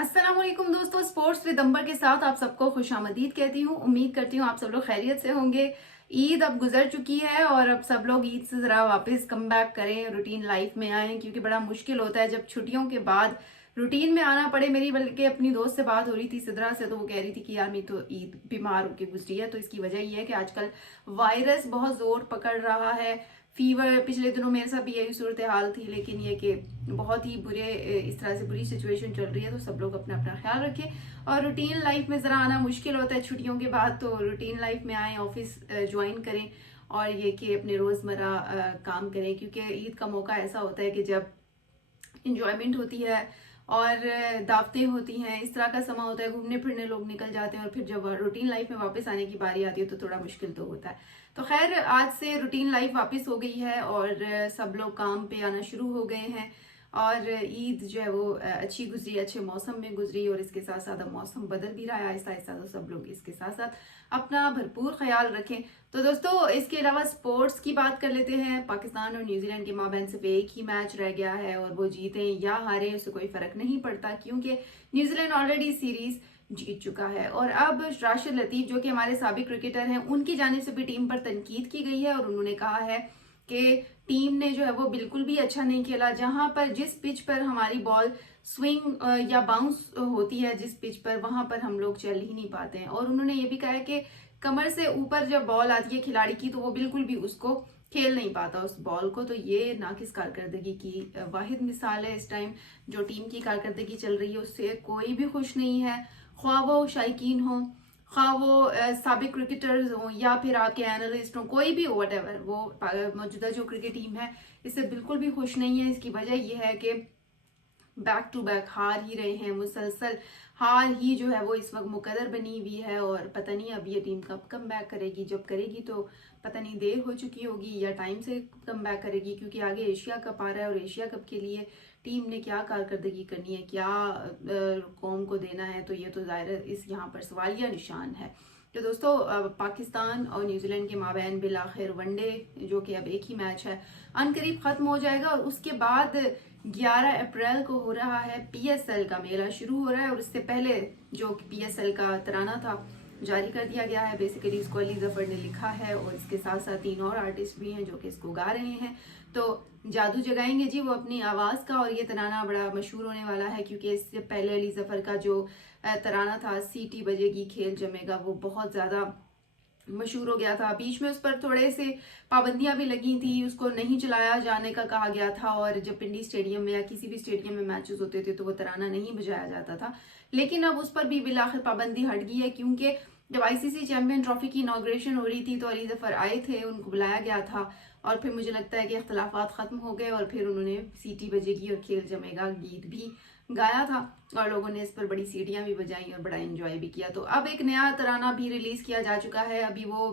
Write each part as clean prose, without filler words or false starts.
अस्सलाम वालेकुम दोस्तों, स्पोर्ट्स विद अंबर के साथ आप सबको खुशामदीद कहती हूँ। उम्मीद करती हूँ आप सब लोग खैरियत से होंगे। ईद अब गुजर चुकी है और अब सब लोग ईद से जरा वापस कम बैक करें, रूटीन लाइफ में आए, क्योंकि बड़ा मुश्किल होता है जब छुट्टियों के बाद रूटीन में आना पड़े। मेरी बल्कि अपनी दोस्त से बात हो रही थी सिद्रा से, तो वो कह रही थी कि यार मेरी तो ईद बीमार होकर गुजरी है। तो इसकी वजह ये है कि आजकल वायरस बहुत जोर पकड़ रहा है। फीवर, पिछले दिनों मेरे साथ भी यही सूरत हाल थी, लेकिन ये कि बहुत ही बुरे इस तरह से बुरी सिचुएशन चल रही है। तो सब लोग अपना अपना ख्याल रखें और रूटीन लाइफ में ज़रा आना मुश्किल होता है छुट्टियों के बाद, तो रूटीन लाइफ में आए, ऑफिस ज्वाइन करें और ये कि अपने रोज़मर्रा काम करें, क्योंकि ईद का मौका ऐसा होता है कि जब इंजॉयमेंट होती है और दावतें होती हैं, इस तरह का समा होता है, घूमने फिरने लोग निकल जाते हैं और फिर जब रूटीन लाइफ में वापस आने की बारी आती है तो थोड़ा मुश्किल तो होता है। तो खैर, आज से रूटीन लाइफ वापस हो गई है और सब लोग काम पे आना शुरू हो गए हैं और ईद जो है वो अच्छी गुजरी, अच्छे मौसम में गुजरी और इसके साथ साथ अब मौसम बदल भी रहा है आहिस्ता आहिस्ता, तो सब लोग इसके साथ साथ अपना भरपूर ख्याल रखें। तो दोस्तों, इसके अलावा स्पोर्ट्स की बात कर लेते हैं। पाकिस्तान और न्यूजीलैंड के माबैन सिर्फ एक ही मैच रह गया है और वो जीते या हारे उससे कोई फर्क नहीं पड़ता, क्योंकि न्यूजीलैंड ऑलरेडी सीरीज जीत चुका है। और अब राशिद लतीफ जो कि हमारे साबिक क्रिकेटर हैं, उनकी जानिब से भी टीम पर तनकीद की गई है और उन्होंने कहा है कि टीम ने जो है वो बिल्कुल भी अच्छा नहीं खेला। जहां पर जिस पिच पर हमारी बॉल स्विंग या बाउंस होती है, जिस पिच पर, वहां पर हम लोग चल ही नहीं पाते हैं। और उन्होंने ये भी कहा है कि कमर से ऊपर जब बॉल आती है खिलाड़ी की, तो वो बिल्कुल भी उसको खेल नहीं पाता उस बॉल को। तो ये नाकिस कारकर्दगी की वाहिद मिसाल है। इस टाइम जो टीम की कारकर्दगी चल रही है उससे कोई भी खुश नहीं है, ख्वाह वो शायकीन हो, ख्वाह वो साबिक क्रिकेटर्स हो या फिर आपके एनालिस्ट हो, कोई भी हो, वट एवर, वो मौजूदा जो क्रिकेट टीम है इससे बिल्कुल भी खुश नहीं है। इसकी वजह यह है कि बैक टू बैक हार ही रहे हैं, मुसलसल हार ही जो है वो इस वक्त मुकद्दर बनी हुई है और पता नहीं अब ये टीम कब कम बैक करेगी। जब करेगी तो पता नहीं देर हो चुकी होगी या टाइम से कम बैक करेगी, क्योंकि आगे एशिया कप आ रहा है और एशिया कप के लिए टीम ने क्या कारकर्दगी करनी है, क्या कौम को देना है, तो ये तो जाहिर इस यहाँ पर सवालिया निशान है। तो दोस्तों, पाकिस्तान और न्यूजीलैंड के माबैन बिल आखिर वनडे, जो कि अब एक ही मैच है, अनकरीब खत्म हो जाएगा और उसके बाद 11 अप्रैल को हो रहा है पीएसएल का मेला शुरू हो रहा है। और इससे पहले जो पीएसएल का तराना था जारी कर दिया गया है। बेसिकली इसको अली जफर ने लिखा है और इसके साथ साथ 3 और आर्टिस्ट भी हैं जो कि इसको गा रहे हैं। तो जादू जगाएंगे जी वो अपनी आवाज का, और ये तराना बड़ा मशहूर होने वाला है, क्योंकि इससे पहले अली जफर का जो तराना था, सीटी बजेगी खेल जमेगा, वो बहुत ज्यादा मशहूर हो गया था। बीच में उस पर थोड़े से पाबंदियां भी लगी थी, उसको नहीं चलाया जाने का कहा गया था और जब पिंडी स्टेडियम में या किसी भी स्टेडियम में मैचेस होते थे तो वो तराना नहीं बजाया जाता था। लेकिन अब उस पर भी बिलाखिर पाबंदी हट गई है, क्योंकि जब आईसीसी चैंपियन ट्रॉफी की इनॉग्रेशन हो रही थी तो अली जफर आए थे, उनको बुलाया गया था और फिर मुझे लगता है कि इख्तलाफात खत्म हो गए और फिर उन्होंने सीटी बजेगी और खेल जमेगा गीत भी गाया था और लोगों ने इस पर बड़ी सीटियां भी बजाई और बड़ा एंजॉय भी किया। तो अब एक नया तराना भी रिलीज किया जा चुका है। अभी वो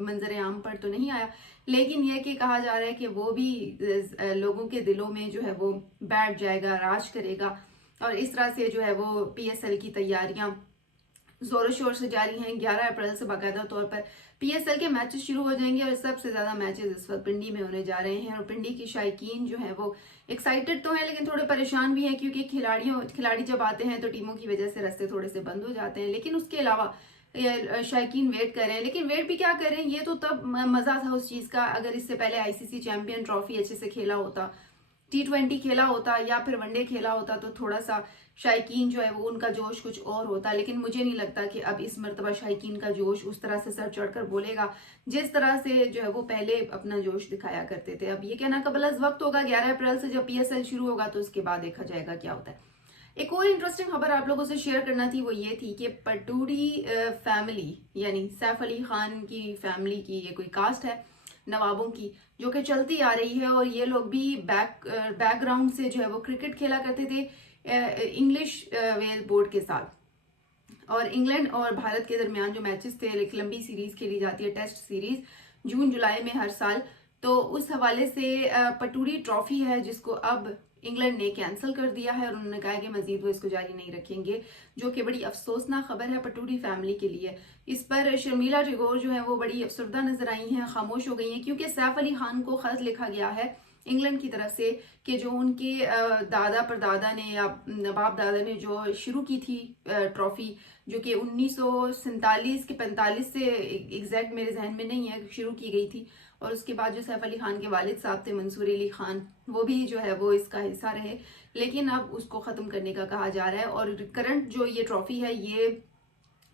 मंजर आम पर तो नहीं आया, लेकिन यह कि कहा जा रहा है कि वो भी लोगों के दिलों में जो है वो बैठ जाएगा, राज करेगा। और इस तरह से जो है वो पीएसएल की तैयारियां जोरों शोर से जारी हैं। 11 अप्रैल से बाकायदा तौर पर पीएसएल के मैचेस शुरू हो जाएंगे और सबसे ज्यादा मैचेस इस वक्त पिंडी में होने जा रहे हैं। और पिंडी की शायकीन जो है वो एक्साइटेड तो है लेकिन थोड़े परेशान भी हैं, क्योंकि खिलाड़ी जब आते हैं तो टीमों की वजह से रास्ते थोड़े से बंद हो जाते हैं। लेकिन उसके अलावा शायकीन वेट कर रहे हैं। लेकिन वेट भी क्या कर रहे हैं, ये तो तब मजा था उस चीज का अगर इससे पहले आईसीसी चैंपियन ट्रॉफी अच्छे से खेला होता, T20 खेला होता या फिर वनडे खेला होता, तो थोड़ा सा शायकीन जो है वो उनका जोश कुछ और होता। लेकिन मुझे नहीं लगता कि अब इस मर्तबा शायकीन का जोश उस तरह से सर चढ़कर बोलेगा जिस तरह से जो है वो पहले अपना जोश दिखाया करते थे। अब ये कहना कबल अज वक्त होगा, 11 अप्रैल से जब पीएसएल शुरू होगा तो उसके बाद देखा जाएगा क्या होता है। एक और इंटरेस्टिंग खबर आप लोगों से शेयर करना थी, वो ये थी कि पटूरी फैमिली यानी सैफ अली खान की फैमिली की ये कोई कास्ट है नवाबों की, जो कि चलती आ रही है और ये लोग भी बैकग्राउंड से जो है वो क्रिकेट खेला करते थे इंग्लिश वेल बोर्ड के साथ। और इंग्लैंड और भारत के दरमियान जो मैचेस थे, एक लंबी सीरीज खेली जाती है, टेस्ट सीरीज जून जुलाई में हर साल, तो उस हवाले से पटूरी ट्रॉफी है जिसको अब इंग्लैंड ने कैंसिल कर दिया है और उन्होंने कहा है कि मजीद वो इसको जारी नहीं रखेंगे, जो कि बड़ी अफसोसनाक खबर है पटूरी फैमिली के लिए। इस पर शर्मिला टैगोर जो है वो बड़ी अफसरदा नजर आई हैं, खामोश हो गई हैं, क्योंकि सैफ अली खान को खत लिखा गया है इंग्लैंड की तरफ से कि जो उनके दादा परदादा ने या बाप दादा ने जो शुरू की थी ट्रॉफी, जो कि 1947 के 45 से एग्जैक्ट मेरे जहन में नहीं है, शुरू की गई थी। और उसके बाद जो सैफ अली खान के वालिद साहब थे मंसूर अली खान, वो भी जो है वो इसका हिस्सा रहे, लेकिन अब उसको खत्म करने का कहा जा रहा है। और करंट जो ये ट्रॉफी है ये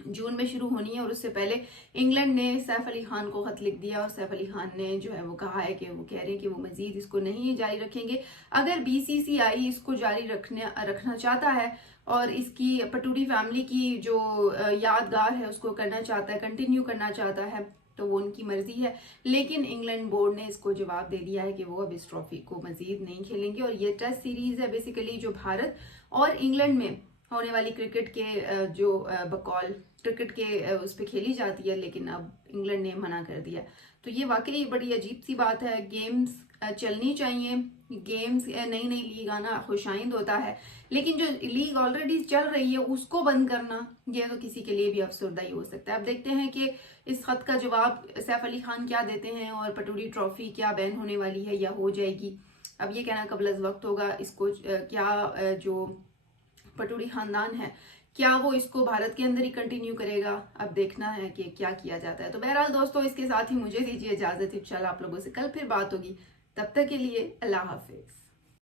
जून में शुरू होनी है, और उससे पहले इंग्लैंड ने सैफ अली खान को खत लिख दिया और सैफ अली खान ने जो है वो कहा है कि वो कह रहे हैं कि वो मजीद इसको नहीं जारी रखेंगे। अगर बीसीसीआई इसको जारी रखना चाहता है और इसकी पटौडी फैमिली की जो यादगार है उसको करना चाहता है, कंटिन्यू करना चाहता है, तो वो उनकी मर्जी है। लेकिन इंग्लैंड बोर्ड ने इसको जवाब दे दिया है कि वो अब इस ट्रॉफी को मजीद नहीं खेलेंगे। और ये टेस्ट सीरीज है बेसिकली जो भारत और इंग्लैंड में होने वाली क्रिकेट के जो बकौल क्रिकेट के उस पर खेली जाती है, लेकिन अब इंग्लैंड ने मना कर दिया। तो ये वाकई बड़ी अजीब सी बात है। गेम्स चलनी चाहिए, गेम्स नई नई लीग आना खुशाइंद होता है, लेकिन जो लीग ऑलरेडी चल रही है उसको बंद करना, ये तो किसी के लिए भी अफसरदा ही हो सकता है। अब देखते हैं कि इस खत का जवाब सैफ अली खान क्या देते हैं और पटौडी ट्रॉफी क्या बैन होने वाली है या हो जाएगी। अब ये कहना कबल अज़ वक्त होगा। इसको क्या जो पटौडी खानदान है क्या वो इसको भारत के अंदर ही कंटिन्यू करेगा, अब देखना है कि क्या किया जाता है। तो बहरहाल दोस्तों, इसके साथ ही मुझे दीजिए इजाजत। इंशाल्लाह आप लोगों से कल फिर बात होगी, तब तक के लिए अल्लाह हाफिज।